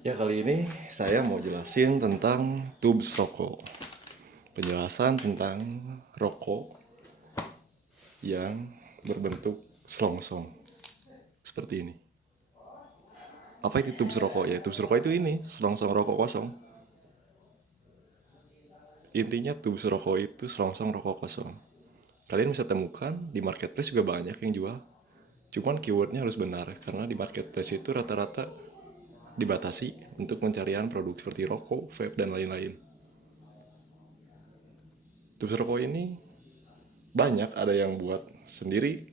Ya, kali ini saya mau jelasin tentang tubes rokok. Penjelasan tentang rokok yang berbentuk selongsong seperti ini. Apa itu tubes rokok? Ya, tubes rokok itu ini, selongsong rokok kosong. Intinya tubes rokok itu selongsong rokok kosong. Kalian bisa temukan di marketplace juga banyak yang jual. Cuman keywordnya harus benar, karena di marketplace itu rata-rata dibatasi untuk pencarian produk seperti rokok, vape, dan lain-lain. Tubes rokok ini banyak, ada yang buat sendiri,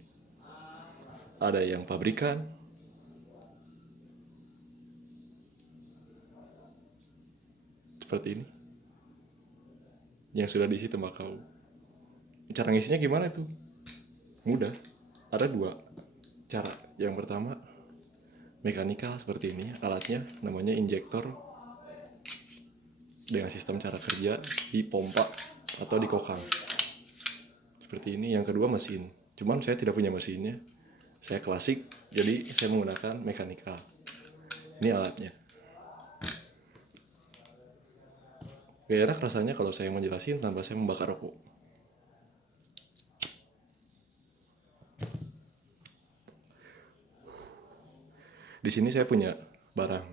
ada yang pabrikan, seperti ini, yang sudah diisi tembakau. Cara ngisinya gimana tuh? Mudah, ada dua cara. Yang pertama, mekanikal seperti ini, alatnya namanya injektor dengan sistem cara kerja di pompa atau di kokang. Seperti ini. Yang kedua, mesin. Cuman saya tidak punya mesinnya, saya klasik, jadi saya menggunakan mekanikal. Ini alatnya. Gak enak rasanya kalau saya menjelasin tanpa saya membakar rokok. Di sini saya punya barang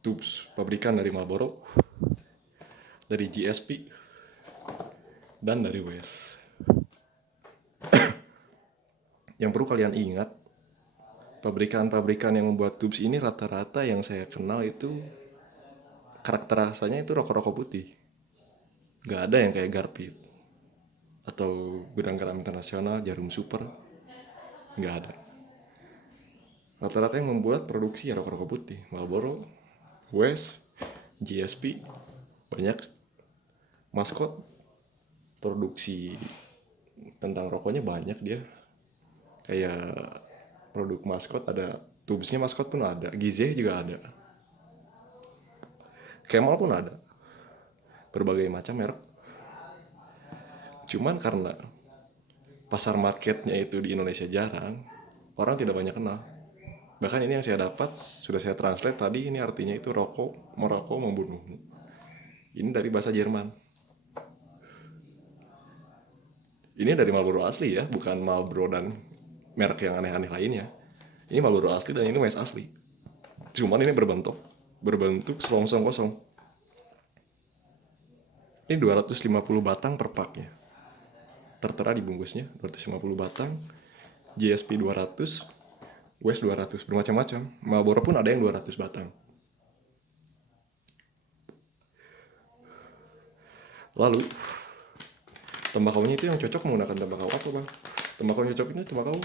tubes pabrikan dari Marlboro, dari GSP, dan dari West. Yang perlu kalian ingat, pabrikan-pabrikan yang membuat tubes ini rata-rata yang saya kenal itu karakter rasanya itu rokok-rokok putih. Gak ada yang kayak Garpit atau Gudang Garam Internasional, Jarum Super. Gak ada. Rata-rata yang membuat produksi ya rokok-rokok putih. Marlboro, West, GSP, banyak. Maskot, produksi tentang rokoknya banyak dia. Kayak produk maskot ada, tubesnya maskot pun ada, Gizeh juga ada, Camel pun ada, berbagai macam merek. Cuman karena pasar marketnya itu di Indonesia jarang, orang tidak banyak kenal. Bahkan ini yang saya dapat, sudah saya translate tadi, ini artinya itu rokok, merokok, membunuhmu. Ini dari bahasa Jerman. Ini dari Marlboro asli ya, bukan Marlboro dan merek yang aneh-aneh lainnya. Ini Marlboro asli dan ini West asli. Cuman ini berbentuk selongsong kosong. Ini 250 batang per paknya. Tertera di bungkusnya, 250 batang. GSP 200, West 200, bermacam-macam. Marlboro pun ada yang 200 batang. Lalu, tembakaunya itu yang cocok menggunakan tembakau apa, Bang? Tembakau yang cocok ini tembakau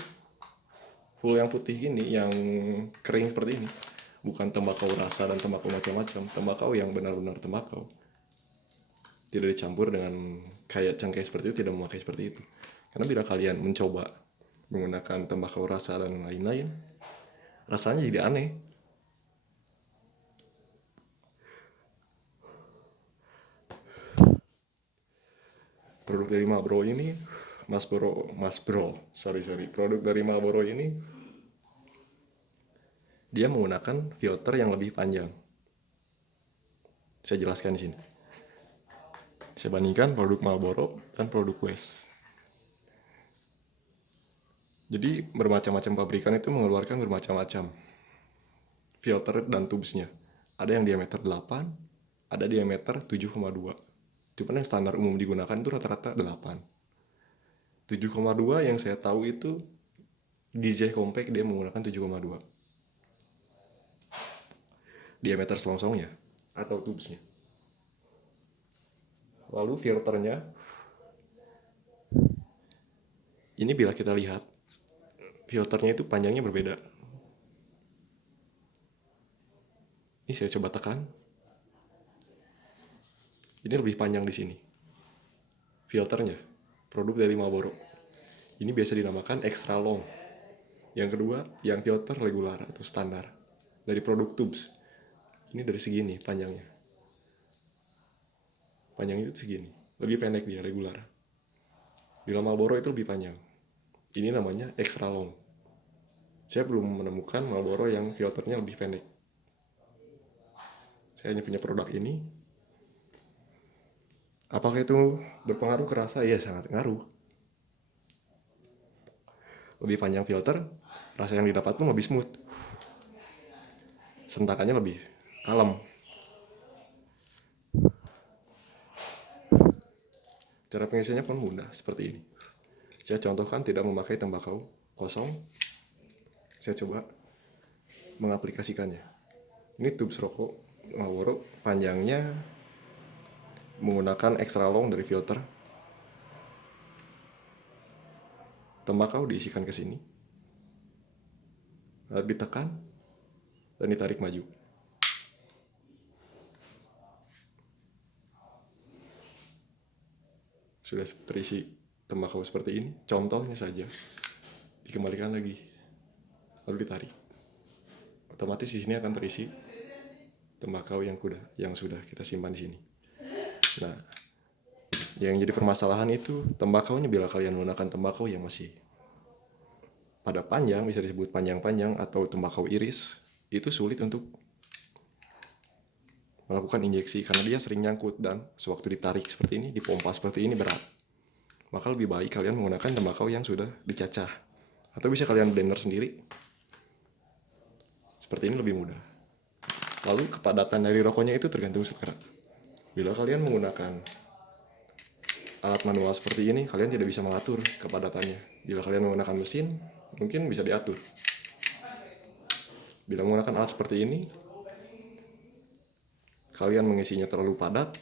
full yang putih ini, yang kering seperti ini. Bukan tembakau rasa dan tembakau macam-macam. Tembakau yang benar-benar tembakau. Tidak dicampur dengan kayak cangkeh seperti itu, tidak memakai seperti itu. Karena bila kalian mencoba menggunakan tembakau rasa dan lain-lain, rasanya jadi aneh. Produk dari Marlboro ini, produk dari Marlboro ini dia menggunakan filter yang lebih panjang. Saya jelaskan di sini. Saya bandingkan produk Marlboro dan produk West. Jadi bermacam-macam pabrikan itu mengeluarkan bermacam-macam filter dan tubesnya. Ada yang diameter 8, ada diameter 7,2. Cuman yang standar umum digunakan itu rata-rata 8. 7,2 yang saya tahu itu DJ Compact, dia menggunakan 7,2 diameter selongsongnya atau tubesnya. Lalu filternya, ini bila kita lihat, filternya itu panjangnya berbeda. Ini saya coba tekan. Ini lebih panjang di sini. Filternya, produk dari Marlboro. Ini biasa dinamakan extra long. Yang kedua, yang filter regular atau standar. Dari produk tubes. Ini dari segini panjangnya. Panjangnya itu segini. Lebih pendek dia, regular. Bila Marlboro itu lebih panjang. Ini namanya extra long. Saya belum menemukan Marlboro yang filternya lebih pendek. Saya hanya punya produk ini. Apakah itu berpengaruh ke rasa? Iya, sangat ngaruh. Lebih panjang filter, rasa yang didapat pun lebih smooth. Sentakannya lebih kalem. Cara pengisiannya pun mudah, seperti ini. Saya contohkan tidak memakai tembakau kosong. Saya coba mengaplikasikannya. Ini tubes rokok Marlboro, panjangnya menggunakan extra long dari filter. Tembakau diisikan ke sini, lalu ditekan dan ditarik maju. Sudah terisi tembakau seperti ini. Contohnya saja, dikembalikan lagi, lalu ditarik. Otomatis di sini akan terisi tembakau yang sudah kita simpan di sini. Nah, yang jadi permasalahan itu tembakaunya. Bila kalian menggunakan tembakau yang masih pada panjang, bisa disebut panjang-panjang atau tembakau iris, itu sulit untuk melakukan injeksi karena dia sering nyangkut dan sewaktu ditarik seperti ini, dipompa seperti ini berat. Maka lebih baik kalian menggunakan tembakau yang sudah dicacah atau bisa kalian blender sendiri. Seperti ini lebih mudah. Lalu kepadatan dari rokoknya itu tergantung selera. Bila kalian menggunakan alat manual seperti ini, kalian tidak bisa mengatur kepadatannya. Bila kalian menggunakan mesin, mungkin bisa diatur. Bila menggunakan alat seperti ini, kalian mengisinya terlalu padat,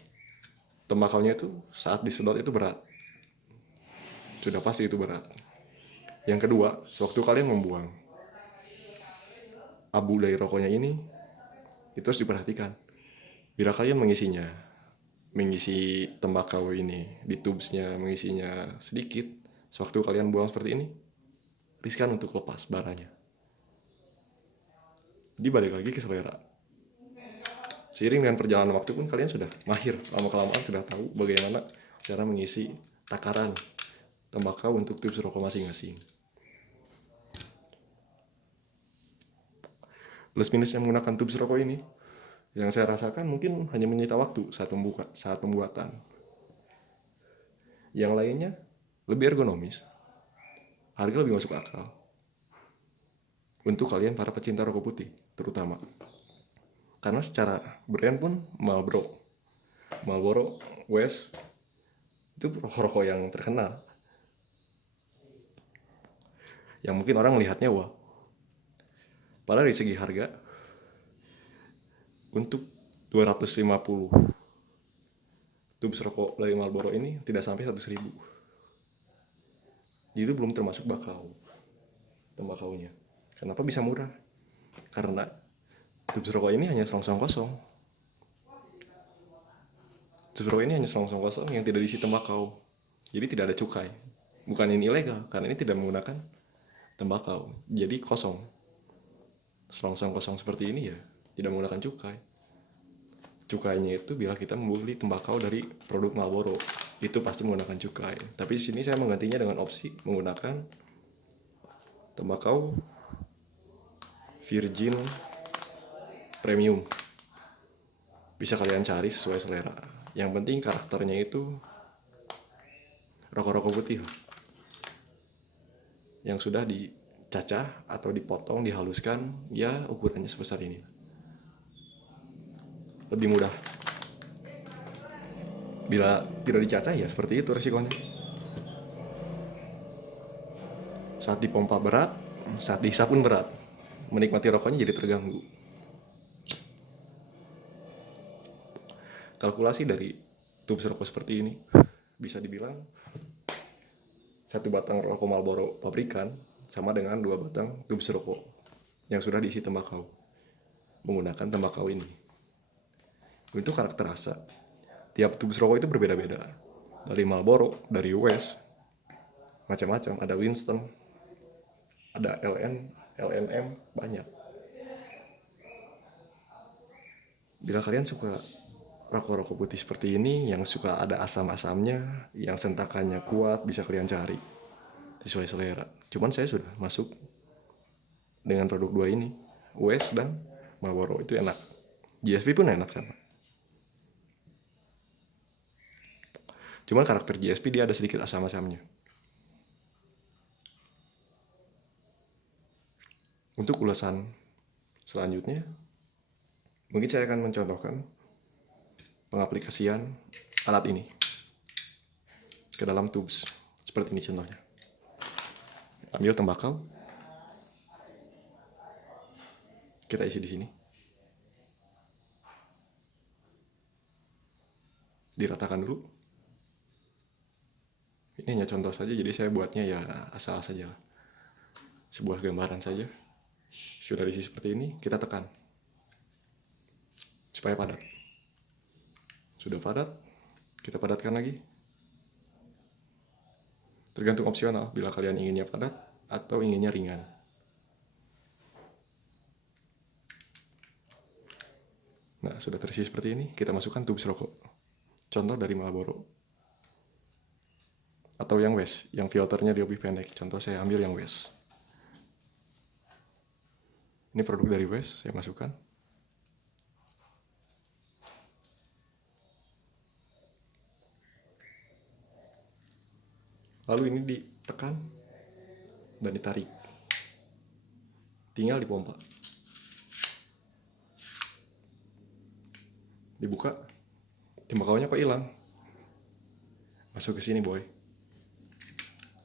tembakaunya itu saat disedot itu berat. Sudah pasti itu berat. Yang kedua, sewaktu kalian membuang abu dari rokoknya ini, itu harus diperhatikan. Bila kalian mengisi tembakau ini di tubesnya, mengisinya sedikit, sewaktu kalian buang seperti ini, riskan untuk lepas baranya. Jadi balik lagi ke selera. Seiring dengan perjalanan waktu pun kalian sudah mahir, lama-kelamaan sudah tahu bagaimana cara mengisi takaran tembakau untuk tubes rokok masing-masing. Plus minusnya menggunakan tubes rokok ini, yang saya rasakan mungkin hanya menyita waktu saat pembuatan. Yang lainnya lebih ergonomis, harga lebih masuk akal untuk kalian para pecinta rokok putih terutama. Karena secara brand pun Marlboro, West itu rokok yang terkenal, yang mungkin orang melihatnya wah. Padahal dari segi harga, untuk 250 tubes rokok dari Marlboro ini tidak sampai 100.000. Jadi itu belum termasuk tembakaunya. Kenapa bisa murah? Karena tubes rokok ini hanya selongsong kosong. Tubes rokok ini hanya selongsong kosong yang tidak diisi tembakau. Jadi tidak ada cukai. Bukan ini ilegal, karena ini tidak menggunakan tembakau. Jadi kosong. Selongsong kosong seperti ini ya tidak menggunakan cukai. Cukainya itu bila kita membeli tembakau dari produk Marlboro, itu pasti menggunakan cukai. Tapi di sini saya menggantinya dengan opsi menggunakan tembakau virgin premium. Bisa kalian cari sesuai selera. Yang penting karakternya itu rokok-rokok putih lah, yang sudah dicacah atau dipotong, dihaluskan, ya ukurannya sebesar ini. Lebih mudah. Bila tidak dicacah ya seperti itu resikonya. Saat dipompa berat, saat dihisap pun berat. Menikmati rokoknya jadi terganggu. Kalkulasi dari tubes rokok seperti ini, bisa dibilang satu batang rokok Marlboro pabrikan sama dengan 2 batang tubes rokok yang sudah diisi tembakau menggunakan tembakau ini. Untuk karakter rasa, tiap tubes rokok itu berbeda-beda. Dari Marlboro, dari West, macam-macam. Ada Winston, ada LNM, banyak. Bila kalian suka rokok-rokok putih seperti ini, yang suka ada asam-asamnya, yang sentakannya kuat, bisa kalian cari sesuai selera. Cuman saya sudah masuk dengan produk 2 ini, West dan Marlboro, itu enak. GSP pun enak sama. Cuman karakter GSP dia ada sedikit asam-asamnya. Untuk ulasan selanjutnya, mungkin saya akan mencontohkan pengaplikasian alat ini ke dalam tubes. Seperti ini contohnya. Ambil tembakau, kita isi di sini. Diratakan dulu. Ini hanya contoh saja, jadi saya buatnya ya asal saja lah. Sebuah gambaran saja. Sudah diisi seperti ini, kita tekan supaya padat. Sudah padat, kita padatkan lagi. Tergantung opsional, bila kalian inginnya padat atau inginnya ringan. Nah, sudah terisi seperti ini, kita masukkan tubes rokok. Contoh dari Marlboro. Atau yang West, yang filternya lebih pendek. Contoh saya ambil yang West. Ini produk dari West, saya masukkan. Lalu ini ditekan dan ditarik. Tinggal dipompa. Dibuka, tembakaunya kok hilang? Masuk ke sini, boy.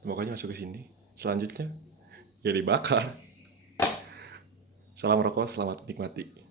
Tembakaunya masuk ke sini. Selanjutnya, ya dibakar. Salam rokok, selamat nikmati.